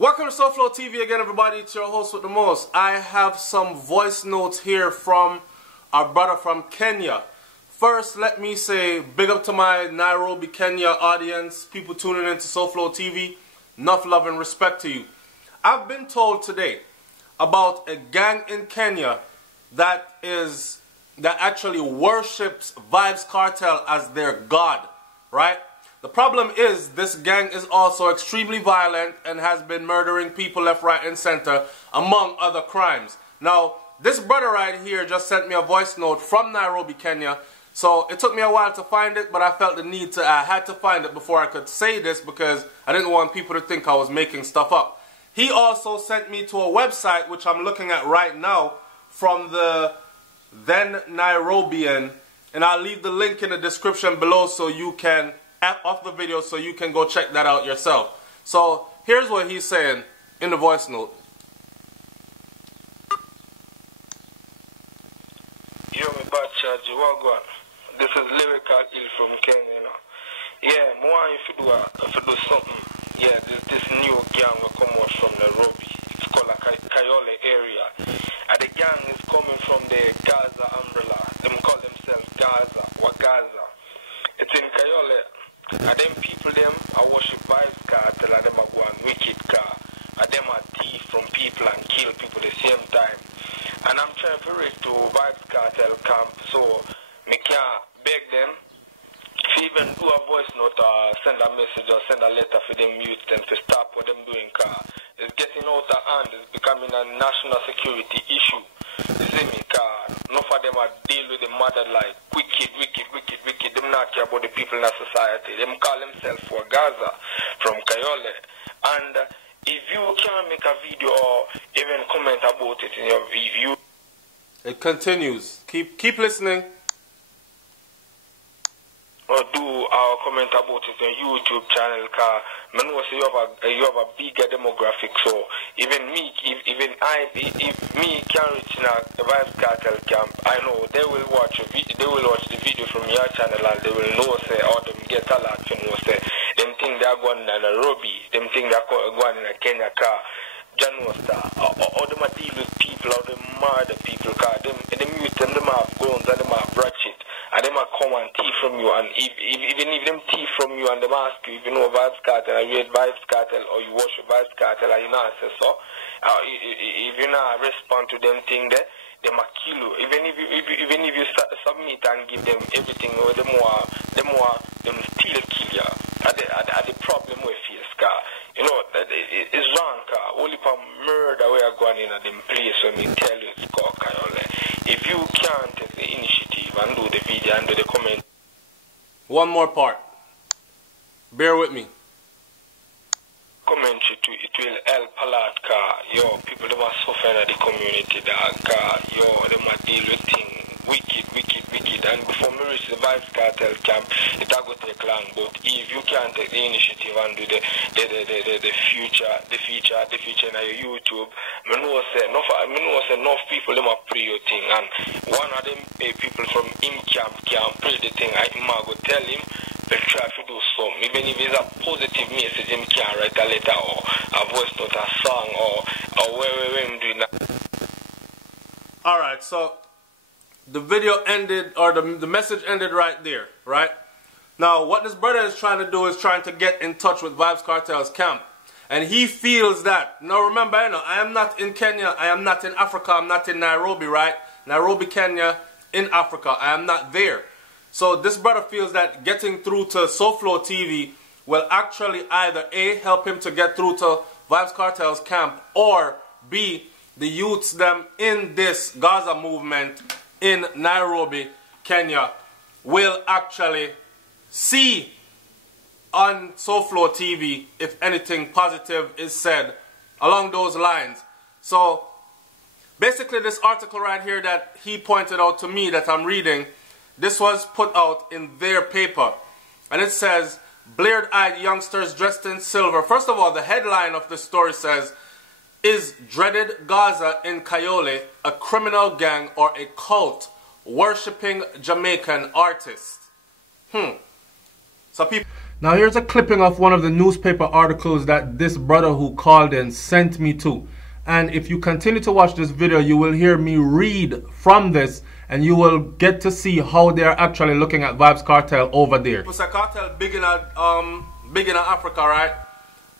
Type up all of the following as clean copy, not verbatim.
Welcome to SoFlo TV again, everybody. It's your host with the most. I have some voice notes here from our brother from Kenya. First, let me say big up to my Nairobi, Kenya audience, people tuning into SoFlo TV. Enough love and respect to you. I've been told today about a gang in Kenya that actually worships Vybz Kartel as their god, right? The problem is this gang is also extremely violent and has been murdering people left, right, and center, among other crimes. Now, this brother right here just sent me a voice note from Nairobi, Kenya. So it took me a while to find it, but I felt the need to, I had to find it before I could say this because I didn't want people to think I was making stuff up. He also sent me to a website, which I'm looking at right now, from the then Nairobian, and I'll leave the link in the description below so you can off the video so you can go check that out yourself. So here's what he's saying in the voice note. Yo, me bad charge, wagwan. This is Lyrical Ill from Kenya, you know. Yeah, more if you do something. Yeah, this new gang will come out from Nairobi. It's called a Kayole area. And the gang is coming from the Gaza umbrella. They call themselves Gaza or Gaza. It's in Kayole. And them people, them, I worship Vybz Kartel, and them are going wicked car. And them are thief from people and kill people at the same time. And I'm trying to reach to Vybz Kartel camp, so me can't beg them to even do a voice note or send a message or send a letter for them youth them to stop what them doing car. It's getting out of hand, it's becoming a national security issue. You see me, car. Enough of them are deal with the mother like wicked. Them not care about the people in our society. Them call themselves for Gaza from Kayole. And if you can make a video or even comment about it in your review. It continues. Keep listening. Or do our comment about it on YouTube channel, car. Man, say you have a bigger demographic, so even me, if me can reach the Vybz Kartel camp, I know they will watch the video from your channel and they will know say or them get a lot to know say them think they are going in Nairobi, them think they are going in a Kenya car. January star, or them are deal with people, or them murder people, car. Them youth, them have guns and them have ratchet. And them are come and thief from you, and even if them thief from you and them ask you if you know Vybz Kartel, or you read Vybz Kartel, or you worship Vybz Kartel, and you not say so, if you not respond to them thing there, they might kill you. Even if you submit and give them everything, or them still kill you. At the problem with face, car. You know it's wrong, car. Only for murder we are going in at them place when we tell you it's called Kayole. If you can't take the initiative and do the video and do the comment. One more part. Bear with me. Commentary too, it will help a lot, car. Yo, people them are suffering at the community, that car. Yo, them are deal with things wicked. And before me reach the Vybz Kartel camp, it will go take long. But if you can't take the initiative and do the feature in your YouTube, I know say enough people them are pray your thing, and one of them people from him camp can pray the thing. I go tell him to try to do something. Even if it's a positive message, him can write a letter or a voice note, a song or where him doing that. Alright, so the video ended, or the message ended right there, right? Now, what this brother is trying to do is trying to get in touch with Vybz Kartel's camp. And he feels that, now remember, I am not in Kenya, I am not in Africa, I'm not in Nairobi, right? Nairobi, Kenya, in Africa, I am not there. So this brother feels that getting through to SoFlo TV will actually either A, help him to get through to Vybz Kartel's camp, or B, the youths them in this Gaza movement in Nairobi, Kenya, will actually see on SoFlo TV if anything positive is said along those lines. So basically this article right here that he pointed out to me that I'm reading, this was put out in their paper, and it says bleared-eyed youngsters dressed in silver. First of all, the headline of the story says, is dreaded Gaza in Kayole a criminal gang or a cult worshipping Jamaican artist? So people Now here's a clipping of one of the newspaper articles that this brother who called in sent me to. And if you continue to watch this video, you will hear me read from this and you will get to see how they're actually looking at Vybz Kartel over there. Vybz Kartel big in Africa, right?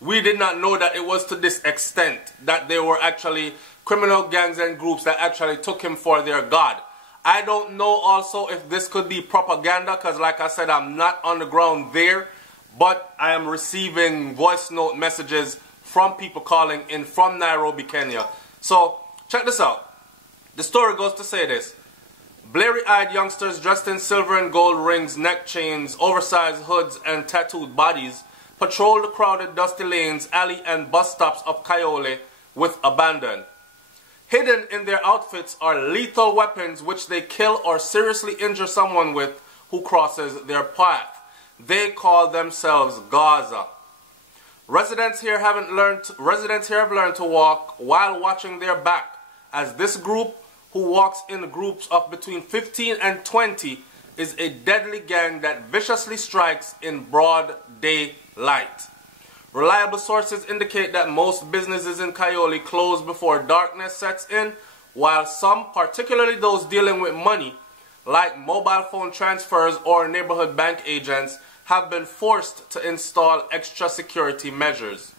We did not know that it was to this extent that there were actually criminal gangs and groups that actually took him for their god. I don't know also if this could be propaganda because like I said, I'm not on the ground there. But I am receiving voice note messages from people calling in from Nairobi, Kenya. So, check this out. The story goes to say this. Bleary-eyed youngsters dressed in silver and gold rings, neck chains, oversized hoods, and tattooed bodies patrol the crowded, dusty lanes, alley, and bus stops of Kayole with abandon. Hidden in their outfits are lethal weapons which they kill or seriously injure someone with who crosses their path. They call themselves Gaza. Residents here have learned to walk while watching their back, as this group, who walks in groups of between 15 and 20, is a deadly gang that viciously strikes in broad daylight. Reliable sources indicate that most businesses in Kayole close before darkness sets in, while some, particularly those dealing with money, like mobile phone transfers or neighborhood bank agents, have been forced to install extra security measures.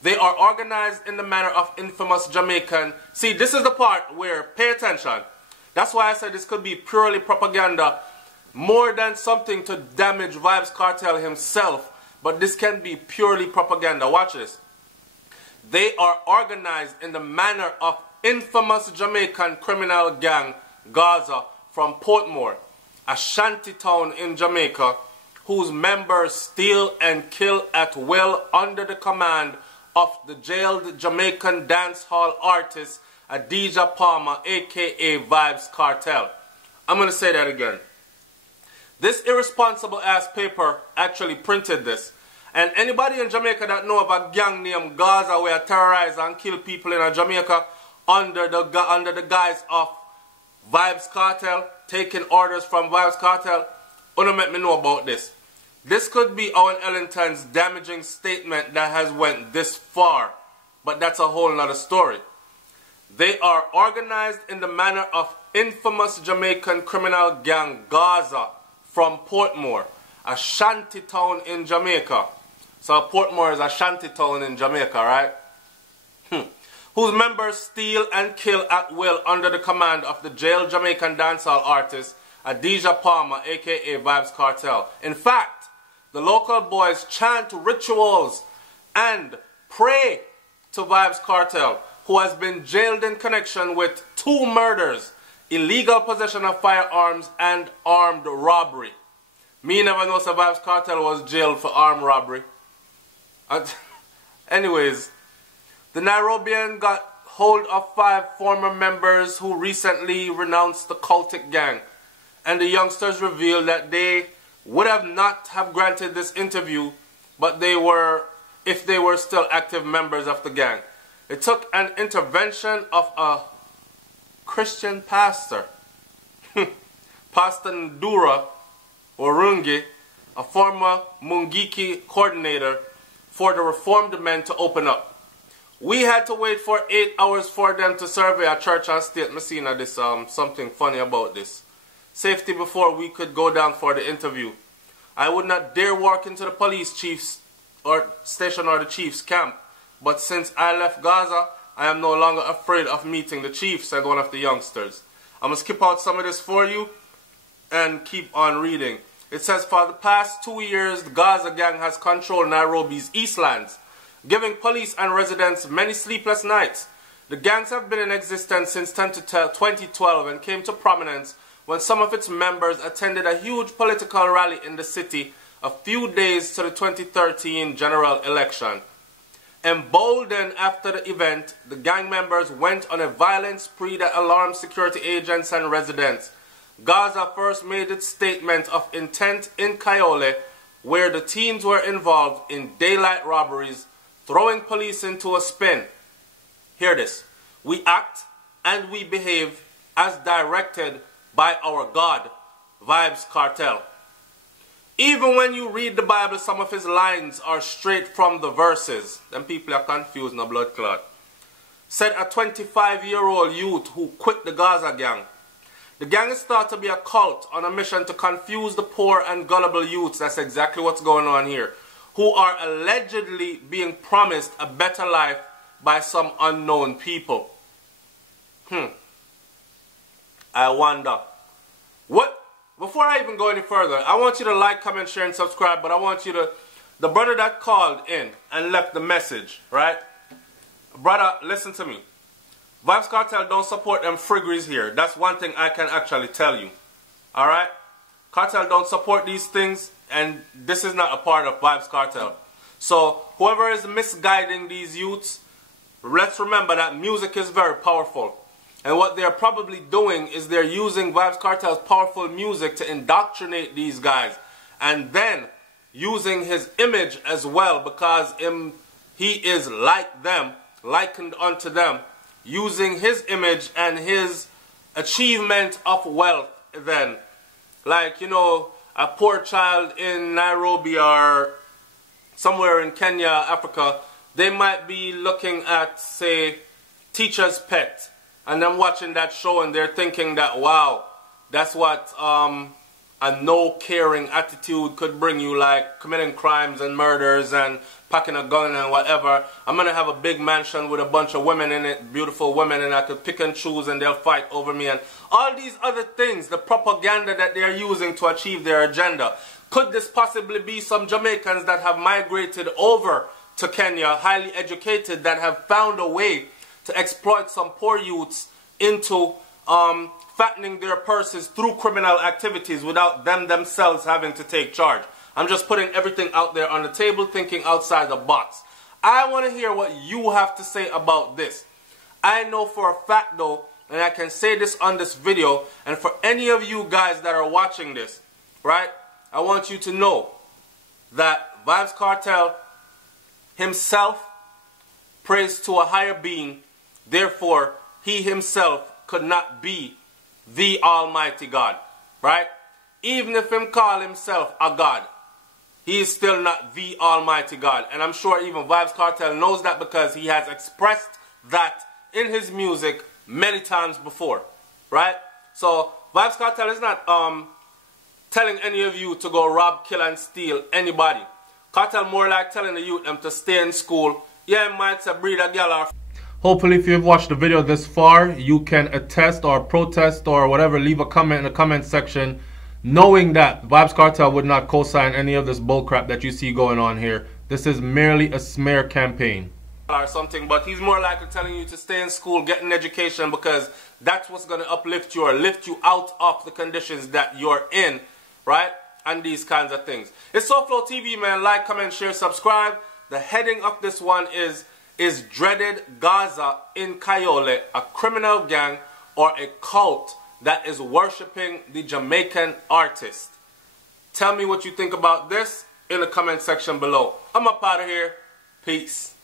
They are organized in the manner of infamous Jamaican. See, this is the part where, pay attention. That's why I said this could be purely propaganda, more than something to damage Vybz Kartel himself, but this can be purely propaganda. Watch this. They are organized in the manner of infamous Jamaican criminal gang Gaza from Portmore, a shanty town in Jamaica, whose members steal and kill at will under the command of the jailed Jamaican dancehall artist Adidja Palmer, aka Vybz Kartel. I'm going to say that again. This irresponsible ass paper actually printed this. And anybody in Jamaica that know of a gang named Gaza where terrorize and kill people in Jamaica under the guise of Vybz Kartel, taking orders from Vybz Kartel, don't let me know about this. This could be Owen Ellington's damaging statement that has went this far, but that's a whole nother story. They are organized in the manner of infamous Jamaican criminal gang Gaza from Portmore, a shanty town in Jamaica. So Portmore is a shanty town in Jamaica, right? Whose members steal and kill at will under the command of the jailed Jamaican dancehall artist Adidja Palmer, aka Vybz Kartel. In fact, the local boys chant rituals and pray to Vybz Kartel, who has been jailed in connection with 2 murders, illegal possession of firearms, and armed robbery. Me never know so Vybz Kartel was jailed for armed robbery. Anyways, the Nairobian got hold of 5 former members who recently renounced the cultic gang, and the youngsters revealed that they would have not have granted this interview, but they were, if they were still active members of the gang. It took an intervention of a Christian pastor, Pastor Ndura Warungi, a former Mungiki coordinator, for the reformed men to open up. We had to wait for 8 hours for them to survey a church and state. I seen this something funny about this. Safety before we could go down for the interview. I would not dare walk into the police chief's or station or the chief's camp, but since I left Gaza, I am no longer afraid of meeting the chief, said one of the youngsters. I'm going to skip out some of this for you and keep on reading. It says, for the past 2 years, the Gaza gang has controlled Nairobi's Eastlands, giving police and residents many sleepless nights. The gangs have been in existence since 2012 and came to prominence when some of its members attended a huge political rally in the city a few days to the 2013 general election. Emboldened after the event, the gang members went on a violent spree that alarmed security agents and residents. Gaza first made its statement of intent in Kayole, where the teens were involved in daylight robberies, throwing police into a spin. Hear this. We act and we behave as directed by our God, Vybz Kartel. Even when you read the Bible, some of his lines are straight from the verses. Them people are confused, no blood clot. Said a 25-year-old youth who quit the Gaza gang. The gang is thought to be a cult on a mission to confuse the poor and gullible youths. That's exactly what's going on here. Who are allegedly being promised a better life by some unknown people. I wonder. What? Before I even go any further, I want you to like, comment, share, and subscribe. But I want you to, the brother that called in and left the message, right? Brother, listen to me. Vybz Kartel don't support them friggeries here. That's one thing I can actually tell you. Alright? Kartel don't support these things, and this is not a part of Vybz Kartel. So, whoever is misguiding these youths, let's remember that music is very powerful. And what they're probably doing is they're using Vybz Kartel's powerful music to indoctrinate these guys. And then using his image as well, because he is like them, likened unto them, using his image and his achievement of wealth then. Like, you know, a poor child in Nairobi or somewhere in Kenya, Africa, they might be looking at, say, Teacher's Pet, and then watching that show and they're thinking that, wow, that's what a no-caring attitude could bring you, like committing crimes and murders and packing a gun and whatever. I'm going to have a big mansion with a bunch of women in it, beautiful women, and I could pick and choose and they'll fight over me. And all these other things, the propaganda that they're using to achieve their agenda. Could this possibly be some Jamaicans that have migrated over to Kenya, highly educated, that have found a way to exploit some poor youths into fattening their purses through criminal activities without them themselves having to take charge? I'm just putting everything out there on the table, thinking outside the box. I want to hear what you have to say about this. I know for a fact though, and I can say this on this video, and for any of you guys that are watching this, right? I want you to know that Vybz Kartel himself prays to a higher being. Therefore, he himself could not be the Almighty God, right? Even if him call himself a God, he is still not the Almighty God. And I'm sure even Vybz Kartel knows that, because he has expressed that in his music many times before, right? So Vybz Kartel is not telling any of you to go rob, kill, and steal anybody. Kartel more like telling the youth them to stay in school. Yeah, he might breed a gal or... Hopefully if you've watched the video this far, you can attest or protest or whatever, leave a comment in the comment section, knowing that Vybz Kartel would not co-sign any of this bullcrap that you see going on here. This is merely a smear campaign. Or something, but he's more likely telling you to stay in school, get an education, because that's what's going to uplift you or lift you out of the conditions that you're in, right? And these kinds of things. It's SoFlo TV, man. Like, comment, share, subscribe. The heading of this one is Dreaded Gaza in Kayole a criminal gang or a cult that is worshipping the Jamaican artist? Tell me what you think about this in the comment section below. I'm up out of here. Peace.